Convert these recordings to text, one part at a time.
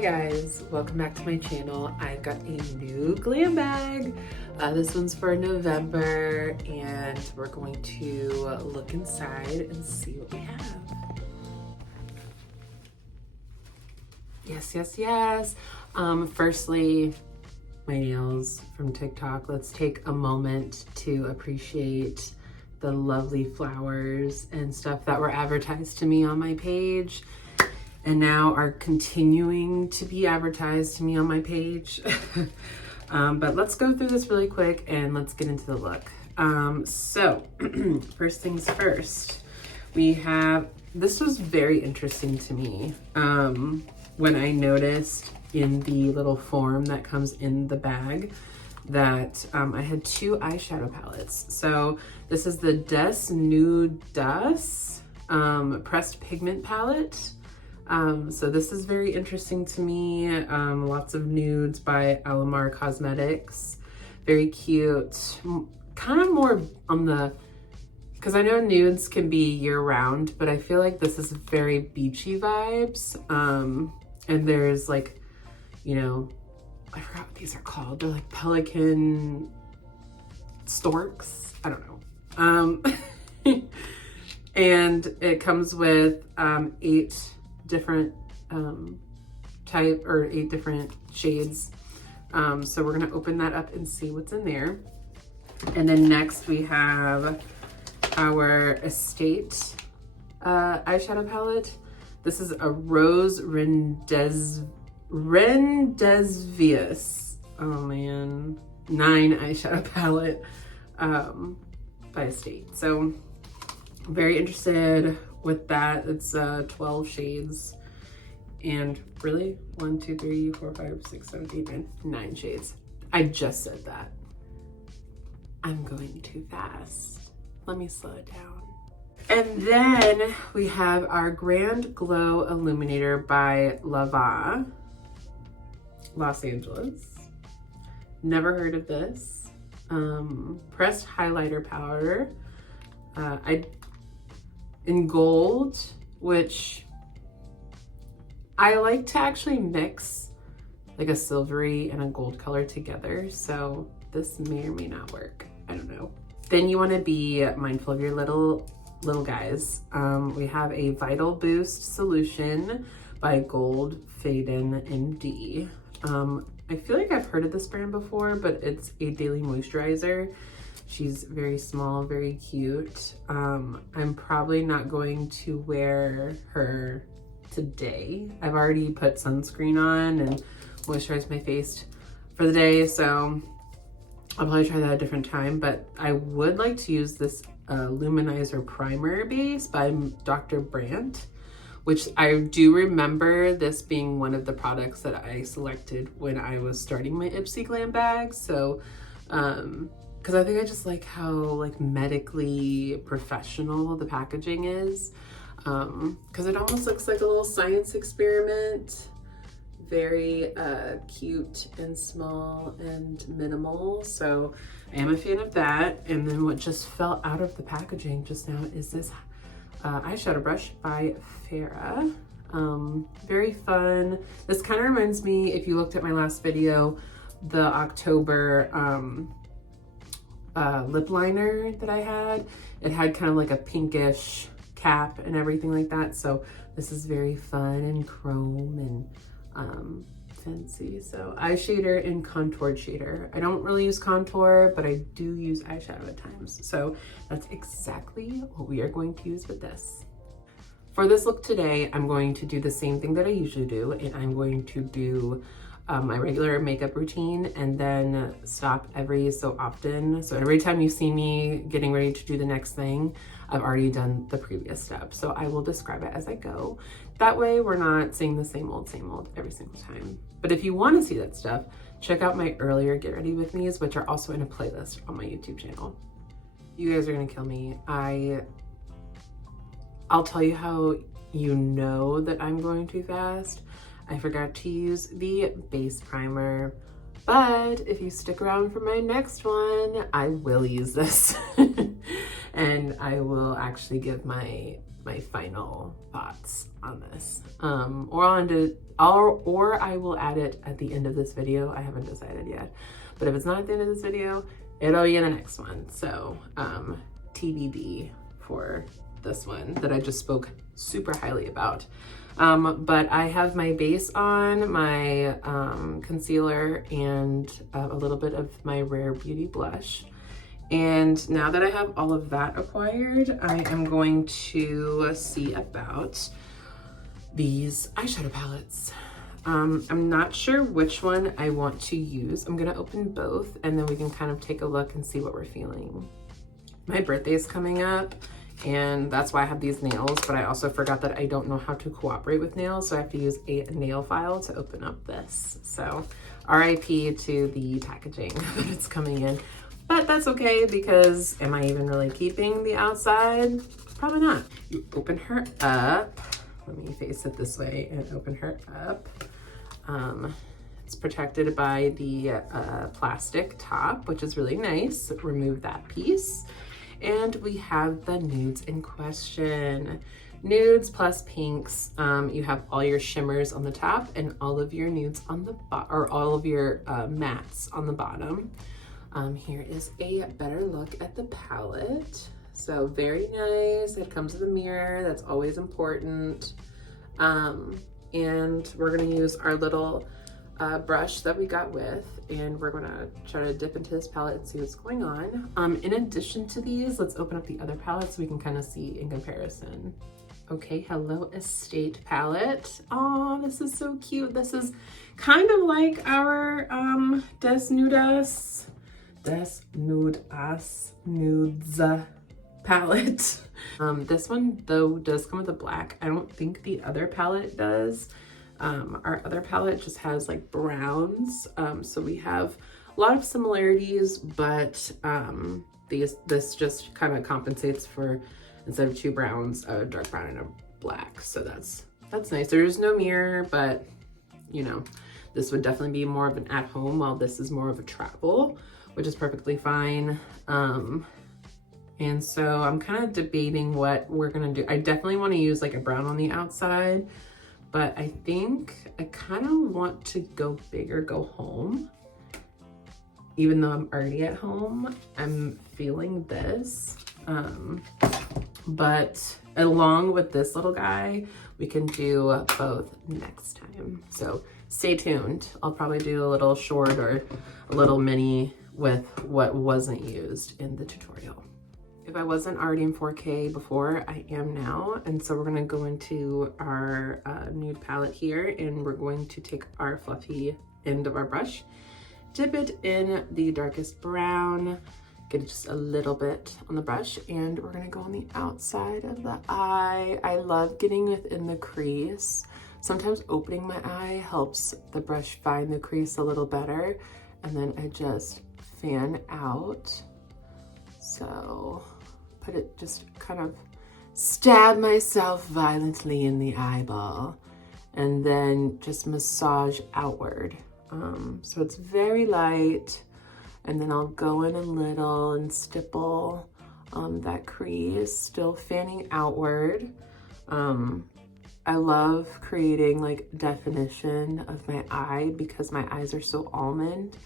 Hi guys, welcome back to my channel. I've got a new glam bag. This one's for November and we're going to look inside and see what we have. Yes. Firstly, my nails from TikTok. Let's take a moment to appreciate the lovely flowers and stuff that were advertised to me on my page and now are continuing to be advertised to me on my page. But let's go through this really quick and let's get into the look. So first things first, we have, this was very interesting to me when I noticed in the little form that comes in the bag that I had two eyeshadow palettes. So this is the Des Nude Das Pressed Pigment Palette. So this is very interesting to me. Lots of nudes by LAVAA Cosmetics. Very cute. Kind of more on the, because I know nudes can be year round, but I feel like this is very beachy vibes. And there's like, you know, I forgot what these are called. They're like pelican storks. I don't know. And it comes with 8 different eight different shades. So we're gonna open that up and see what's in there. And then next we have our Estate eyeshadow palette. This is a Rose Rendezvous. Oh man, 9 eyeshadow palette by Estate. So very interested with that. It's 12 shades and really 1, 2, 3, 4, 5, 6, 7, 8, 9 shades. I just said that. I'm going too fast. Let me slow it down. And then we have our Grand Glow Illuminator by LAVAA, Los Angeles. Never heard of this. Pressed highlighter powder. In gold, which I like to actually mix like a silvery and a gold color together. So this may or may not work. I don't know. Then you want to be mindful of your little guys. We have a Vital Boost Solution by GOLDFADEN MD. I feel like I've heard of this brand before, but it's a daily moisturizer. She's very small, very cute. I'm probably not going to wear her today. I've already put sunscreen on and moisturized my face for the day, so I'll probably try that at a different time. But I would like to use this Luminizer primer base by Dr. BRANDT, which I do remember this being one of the products that I selected when I was starting my IPSY Glam Bag. So, because I think I just like how like medically professional the packaging is, because it almost looks like a little science experiment. Very cute and small and minimal. So I am a fan of that. And then what just fell out of the packaging just now is this eyeshadow brush by F.A.R.A.H. Very fun. This kind of reminds me, if you looked at my last video, the October lip liner that I had. It had kind of like a pinkish cap and everything like that. So this is very fun and chrome and fancy. So eye shader and contoured shader. I don't really use contour, but I do use eyeshadow at times. So that's exactly what we are going to use with this. For this look today, I'm going to do the same thing that I usually do, and I'm going to do my regular makeup routine and then stop every so often. So every time you see me getting ready to do the next thing, I've already done the previous step. So I will describe it as I go. That way we're not saying the same old every single time. But if you want to see that stuff, check out my earlier Get Ready With Me's, which are also in a playlist on my YouTube channel. You guys are gonna kill me. I'll tell you how you know that I'm going too fast. I forgot to use the base primer, but if you stick around for my next one, I will use this. And I will actually give my my final thoughts on this. Or I will add it at the end of this video. I haven't decided yet. But if it's not at the end of this video, it'll be in the next one. So TBD for this one that I just spoke super highly about. But I have my base on, my concealer, and a little bit of my Rare Beauty blush. And now that I have all of that acquired, I am going to see about these eyeshadow palettes. I'm not sure which one I want to use. I'm gonna open both and then we can kind of take a look and see what we're feeling. My birthday is coming up and that's why I have these nails, but I also forgot that I don't know how to cooperate with nails, so I have to use a nail file to open up this. So RIP to the packaging that it's coming in. But that's okay, because am I even really keeping the outside? Probably not. You open her up. Let me face it this way and open her up. It's protected by the plastic top, which is really nice. Remove that piece. And we have the nudes in question. Nudes plus pinks. You have all your shimmers on the top and all of your nudes on the bottom, or all of your mattes on the bottom. Here is a better look at the palette. So very nice. It comes with a mirror. That's always important. And we're gonna use our little brush that we got with, and we're gonna try to dip into this palette and see what's going on. In addition to these, let's open up the other palettes so we can kind of see in comparison. Okay, Hello Estate palette. Oh, this is so cute. This is kind of like our Nudes palette. This one though does come with a black. I don't think the other palette does. Our other palette just has like browns. So we have a lot of similarities, but this just kind of compensates for, instead of two browns, a dark brown and a black. So that's nice. There's no mirror, but you know, this would definitely be more of an at home, while this is more of a travel, which is perfectly fine. And so I'm kind of debating what we're gonna do. I definitely want to use like a brown on the outside, but I think I kind of want to go big or go home. Even though I'm already at home, I'm feeling this. But along with this little guy, we can do both next time. So stay tuned. I'll probably do a little short or a little mini with what wasn't used in the tutorial. If I wasn't already in 4K before, I am now. And so we're gonna go into our nude palette here, and we're going to take our fluffy end of our brush, dip it in the darkest brown, get just a little bit on the brush, and we're gonna go on the outside of the eye. I love getting within the crease. Sometimes opening my eye helps the brush find the crease a little better, and then I just fan out. So put it, just kind of stab myself violently in the eyeball, and then just massage outward. So it's very light, and then I'll go in a little and stipple that crease, still fanning outward. I love creating like definition of my eye because my eyes are so almond.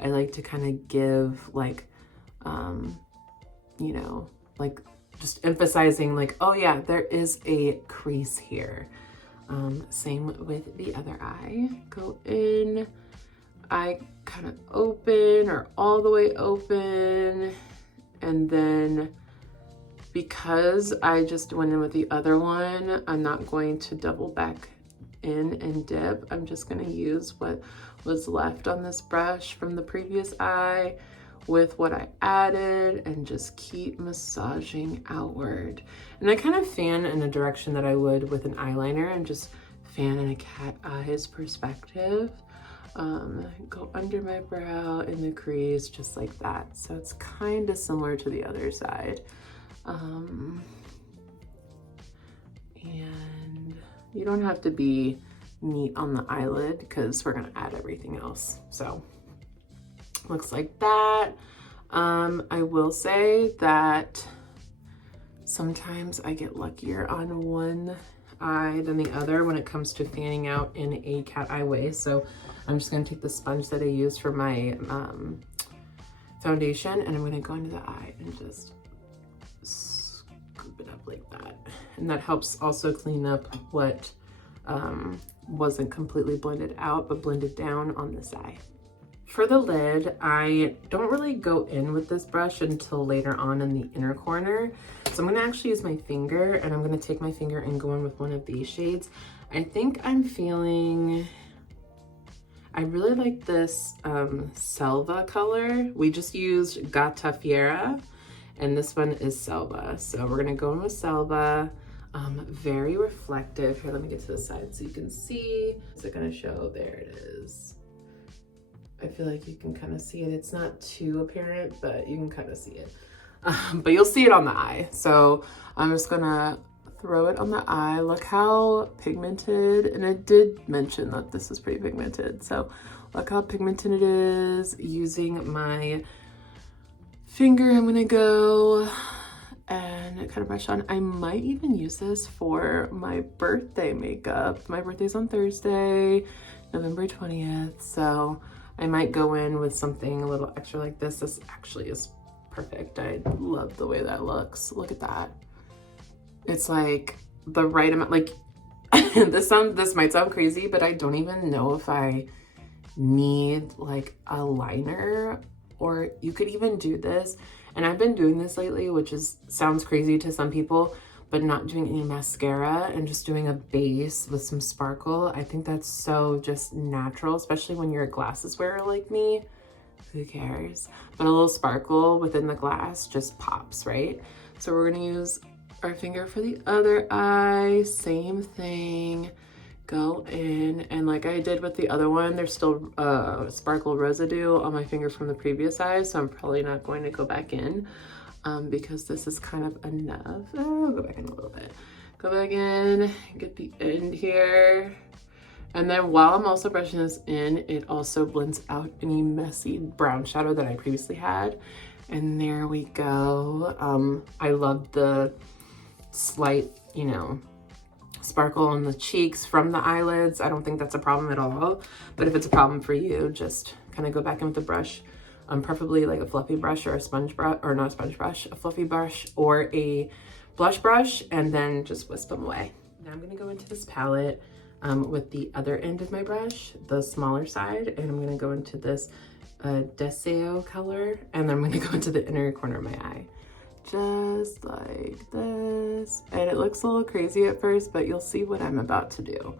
I like to kind of give like, you know, like just emphasizing like, oh yeah, there is a crease here. Same with the other eye. Go in, eye kind of open or all the way open, and then because I just went in with the other one, I'm not going to double back in and dip. I'm just gonna use what was left on this brush from the previous eye with what I added and just keep massaging outward. And I kind of fan in a direction that I would with an eyeliner and just fan in a cat eyes perspective. Go under my brow in the crease just like that. So it's kind of similar to the other side. And you don't have to be neat on the eyelid because we're gonna add everything else. So looks like that. I will say that Sometimes I get luckier on one eye than the other when it comes to fanning out in a cat eye way. So I'm just gonna take the sponge that I used for my foundation, and I'm gonna go into the eye and just scoop it up like that. And that helps also clean up what wasn't completely blended out, but blended down on this eye. For the lid, I don't really go in with this brush until later on in the inner corner. So I'm gonna actually use my finger, and I'm gonna take my finger and go in with one of these shades. I think I'm feeling, I really like this Selva color. We just used F.A.R.A.H, and this one is Selva. So we're gonna go in with Selva. Very reflective. Here, let me get to the side so you can see. Is it gonna show? There it is. I feel like you can kind of see it. It's not too apparent, but you can kind of see it. But you'll see it on the eye. So I'm just gonna throw it on the eye. Look how pigmented, and it did mention that this is pretty pigmented. So look how pigmented it is. Using my finger, I'm gonna go and kind of brush on. I might even use this for my birthday makeup. My birthday's on Thursday, November 20th. So I might go in with something a little extra like this. This actually is perfect. I love the way that looks. Look at that. It's like the right amount. Like this might sound crazy, but I don't even know if I need like a liner, or you could even do this. And I've been doing this lately, which sounds crazy to some people, but not doing any mascara and just doing a base with some sparkle. I think that's so just natural, especially when you're a glasses wearer like me. Who cares? But a little sparkle within the glass just pops, right? So we're gonna use our finger for the other eye. Same thing. Go in, and like I did with the other one, there's still sparkle residue on my finger from the previous eye, so I'm probably not going to go back in because this is kind of enough. I'll go back in a little bit. Go back in, get the end here. And then while I'm also brushing this in, it also blends out any messy brown shadow that I previously had. And there we go. I love the slight, you know, sparkle on the cheeks from the eyelids. I don't think that's a problem at all. But if it's a problem for you, just kind of go back in with the brush. Preferably like a fluffy brush or a sponge brush, or not a sponge brush, a fluffy brush or a blush brush, and then just whisk them away. Now I'm gonna go into this palette with the other end of my brush, the smaller side, and I'm gonna go into this Deseo color, and then I'm gonna go into the inner corner of my eye. Just like this. And it looks a little crazy at first, but you'll see what I'm about to do.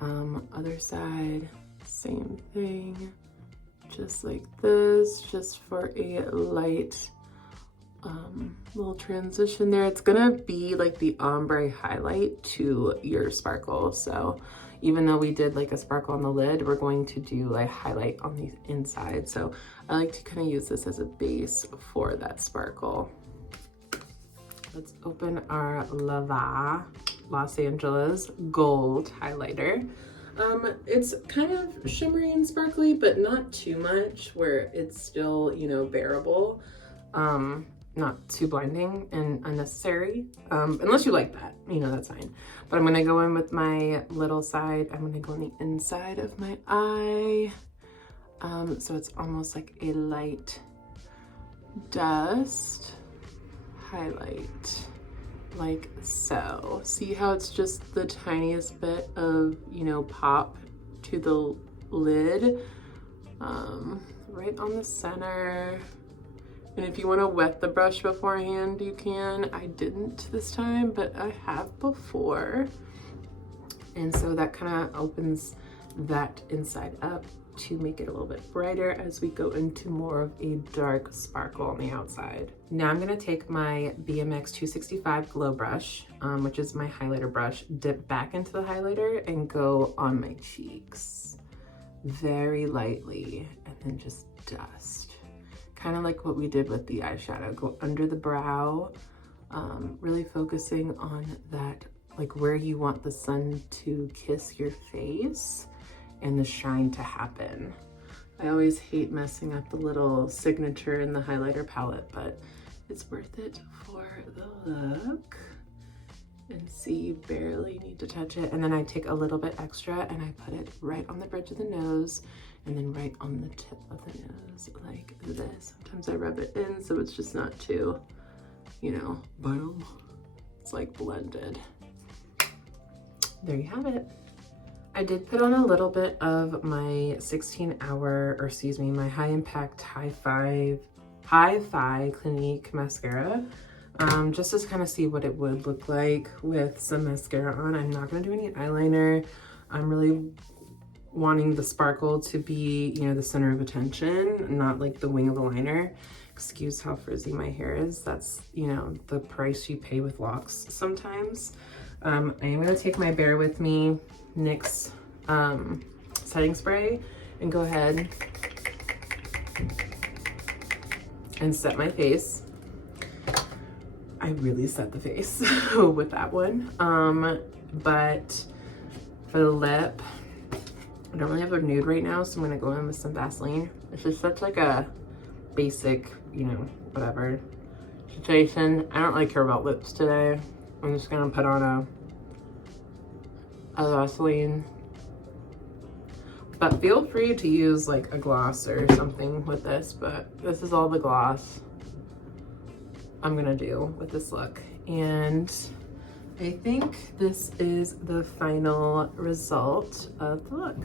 Other side, same thing. Just like this, just for a light little transition there. It's gonna be like the ombre highlight to your sparkle. So even though we did like a sparkle on the lid, we're going to do a highlight on the inside. So I like to kind of use this as a base for that sparkle. Let's open our LAVAA Los Angeles Gold highlighter. It's kind of shimmery and sparkly, but not too much where it's still, you know, bearable. Not too blinding and unnecessary. Unless you like that, you know, that's fine. But I'm gonna go in with my little side. I'm gonna go on the inside of my eye. So it's almost like a light dust highlight, like so. See how it's just the tiniest bit of, you know, pop to the lid, right on the center. And if you want to wet the brush beforehand, you can. I didn't this time, but I have before. And so that kind of opens that inside up to make it a little bit brighter as we go into more of a dark sparkle on the outside. Now I'm gonna take my BMX 265 Glow Brush, which is my highlighter brush, dip back into the highlighter and go on my cheeks very lightly, and then just dust. Kind of like what we did with the eyeshadow. Go under the brow, really focusing on that, like where you want the sun to kiss your face and the shine to happen. I always hate messing up the little signature in the highlighter palette, but it's worth it for the look. And see, you barely need to touch it. And then I take a little bit extra and I put it right on the bridge of the nose and then right on the tip of the nose like this. Sometimes I rub it in so it's just not too, you know, boom. It's like blended. There you have it. I did put on a little bit of my 16-hour, or excuse me, my high impact Hi-Fi Clinique mascara. Just to kind of see what it would look like with some mascara on. I'm not going to do any eyeliner. I'm really wanting the sparkle to be, you know, the center of attention, not like the wing of the liner. Excuse how frizzy my hair is. That's, you know, the price you pay with locks sometimes. I am going to take my Bear With Me NYX setting spray and go ahead and set my face. I really set the face with that one. But for the lip, I don't really have a nude right now, so I'm gonna go in with some Vaseline. It's just such like a basic, you know, whatever situation. I don't really care about lips today. I'm just gonna put on a Vaseline. But feel free to use like a gloss or something with this, but this is all the gloss I'm gonna do with this look. And I think this is the final result of the look.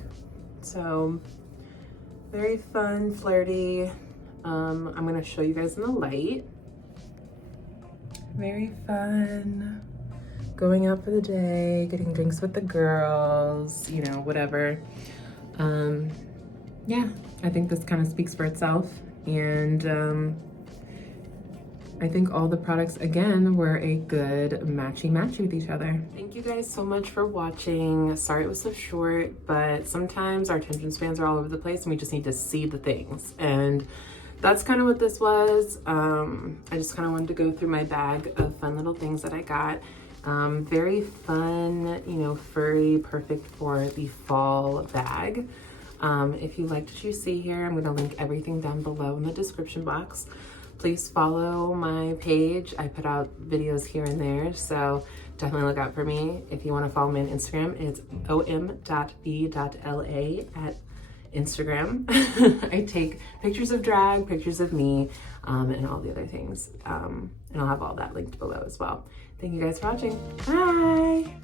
So very fun, flirty. I'm gonna show you guys in the light. Very fun. Going out for the day, getting drinks with the girls, you know, whatever. Yeah, I think this kind of speaks for itself. And I think all the products, again, were a good matchy-matchy with each other. Thank you guys so much for watching. Sorry it was so short, but sometimes our attention spans are all over the place and we just need to see the things. And that's kind of what this was. I just kind of wanted to go through my bag of fun little things that I got. Very fun, you know, furry, perfect for the fall bag. If you liked what you see here, I'm gonna link everything down below in the description box. Please follow my page. I put out videos here and there, so definitely look out for me. If you want to follow me on Instagram, it's om.b.la at Instagram. I take pictures of drag, pictures of me, and all the other things. And I'll have all that linked below as well. Thank you guys for watching. Bye!